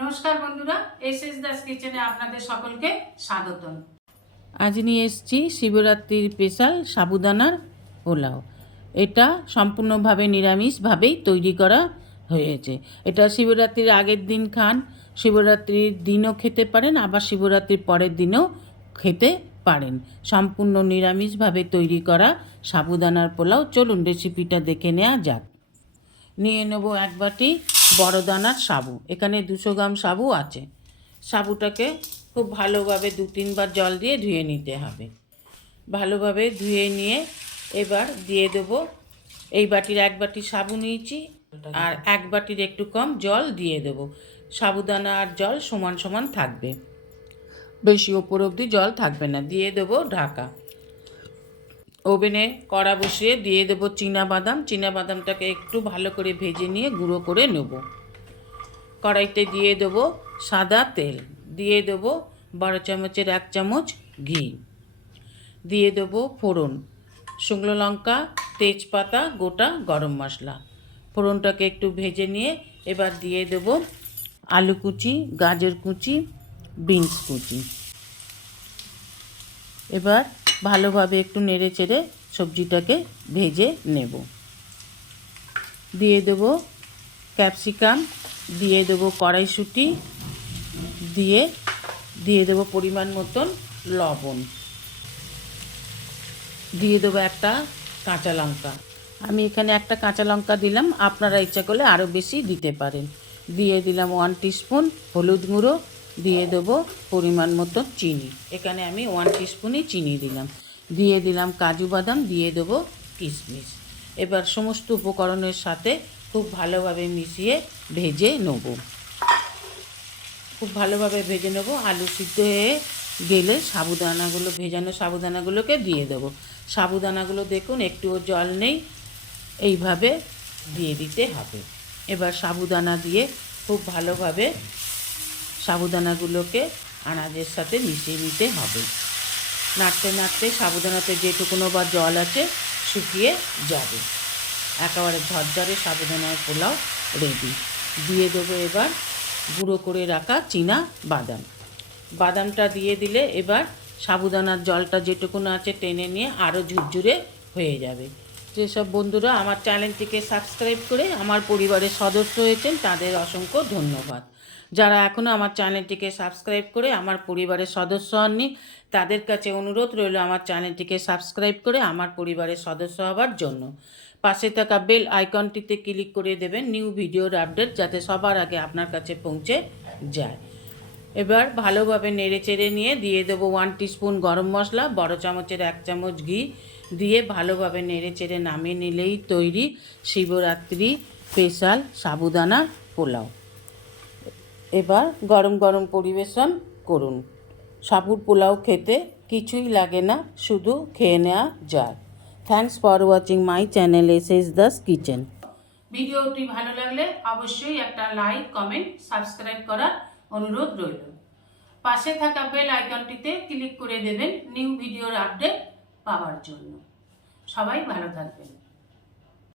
নমস্কার বন্ধুরা S S Das কিচেনে আপনাদের সকলকে স্বাগতম। আজ নিয়ে এসেছি শিবরাত্রির স্পেশাল সাবুদানার পোলাও। এটা সম্পূর্ণভাবে নিরামিষভাবেই তৈরি করা হয়েছে। এটা শিবরাত্রির আগের দিন খান, শিবরাত্রির দিনও খেতে পারেন, আবার শিবরাত্রির পরের দিনও খেতে পারেন। সম্পূর্ণ নিরামিষভাবে তৈরি করা সাবুদানার পোলাও। চলুন রেসিপিটা দেখে নেওয়া যাক। নিয়ে নেব এক বাটি বড় দানার সাবু। এখানে দুশো গ্রাম সাবু আছে। সাবুটাকে খুব ভালোভাবে দু তিনবার জল দিয়ে ধুয়ে নিতে হবে। ভালোভাবে ধুয়ে নিয়ে এবার দিয়ে দেবো। এই বাটির এক বাটি সাবু নিয়েছি আর এক বাটির একটু কম জল দিয়ে দেবো। সাবুদানা আর জল সমান সমান থাকবে। বেশি ওপর অবধি জল থাকবে না। দিয়ে দেবো ঢাকা। ওভেনে কড়া বসিয়ে দিয়ে দেবো বাদাম। বাদামটাকে একটু ভালো করে ভেজে নিয়ে গুঁড়ো করে নেব। কড়াইতে দিয়ে দেবো সাদা তেল। দিয়ে দেবো বারো চামচের এক চামচ ঘি। দিয়ে দেবো ফোড়ন। শুকনো লঙ্কা, তেজপাতা, গোটা গরম মশলা। ফোড়নটাকে একটু ভেজে নিয়ে এবার দিয়ে দেবো আলু কুচি, গাজর কুচি, বিনস কুচি। এবার ভালোভাবে একটু নেড়ে চেড়ে সবজিটাকে ভেজে নেব। দিয়ে দেব ক্যাপসিকাম, দিয়ে দেব কড়াইশুঁটি, দিয়ে দিয়ে দেব পরিমাণ মতন লবণ। দিয়ে দেবো একটা কাঁচা লঙ্কা। আমি এখানে একটা কাঁচা লঙ্কা দিলাম, আপনারা ইচ্ছা করলে আরও বেশি দিতে পারেন। দিয়ে দিলাম ওয়ান টিস্পুন হলুদ গুঁড়ো দিয়ে দেবো পরিমাণ মতো চিনি। এখানে আমি ওয়ান টিস্পুনই চিনি দিলাম। দিয়ে দিলাম কাজু বাদাম, দিয়ে দেবো কিশমিশ এবার সমস্ত উপকরণের সাথে খুব ভালোভাবে মিশিয়ে ভেজে নেব। খুব ভালোভাবে ভেজে নেব। আলু সিদ্ধ হয়ে গেলে সাবুদানাগুলো, ভেজানো সাবুদানাগুলোকে দিয়ে দেবো। সাবুদানাগুলো দেখুন, একটুও জল নেই। এইভাবে দিয়ে দিতে হবে। এবার সাবুদানা দিয়ে খুব ভালোভাবে সাবুদানাগুলোকে আনাজের সাথে মিশিয়ে নিতে হবে। নাড়তে নাড়তে সাবুদানাতে যেটুকুনো বা জল আছে শুকিয়ে যাবে। একেবারে ঝরঝরে সাবুদানার পোলাও রেডি দিয়ে দেবো এবার গুঁড়ো করে রাখা চীনা বাদাম। বাদামটা দিয়ে দিলে এবার সাবুদানার জলটা যেটুকুনো আছে টেনে নিয়ে আরও ঝুরঝুরে হয়ে যাবে। যেসব বন্ধুরা আমার চ্যানেলটিকে সাবস্ক্রাইব করে আমার পরিবারের সদস্য হয়েছেন তাদের অসংখ্য ধন্যবাদ। যারা এখনও আমার চ্যানেলটিকে সাবস্ক্রাইব করে আমার পরিবারের সদস্য হননি, তাদের কাছে অনুরোধ রইল আমার চ্যানেলটিকে সাবস্ক্রাইব করে আমার পরিবারের সদস্য হওয়ার জন্য। পাশে থাকা বেল আইকনটিতে ক্লিক করে দেবেন নিউ ভিডিওর আপডেট যাতে সবার আগে আপনার কাছে পৌঁছে যায়। এবার ভালোভাবে নেড়ে চেড়ে নিয়ে দিয়ে দেবো ওয়ান টিস্পুন গরম মশলা, বড় চামচের এক চামচ ঘি দিয়ে ভালোভাবে নেড়ে চেড়ে নামিয়ে নিলেই তৈরি শিবরাত্রি স্পেশাল সাবুদানা পোলাও। এবার গরম গরম পরিবেশন করুন। সাবুর পোলাও খেতে কিছুই লাগে না, শুধু খেয়ে নেওয়া যায়। Thanks for watching my channel S S Das kitchen ভিডিওটি ভালো লাগলে অবশ্যই একটা লাইক কমেন্ট সাবস্ক্রাইব করার অনুরোধ রইল। পাশে থাকা বেল আইকনটিতে ক্লিক করে দেবেন নিউ ভিডিওর আপডেট পাওয়ার জন্য। সবাই ভালো থাকবেন।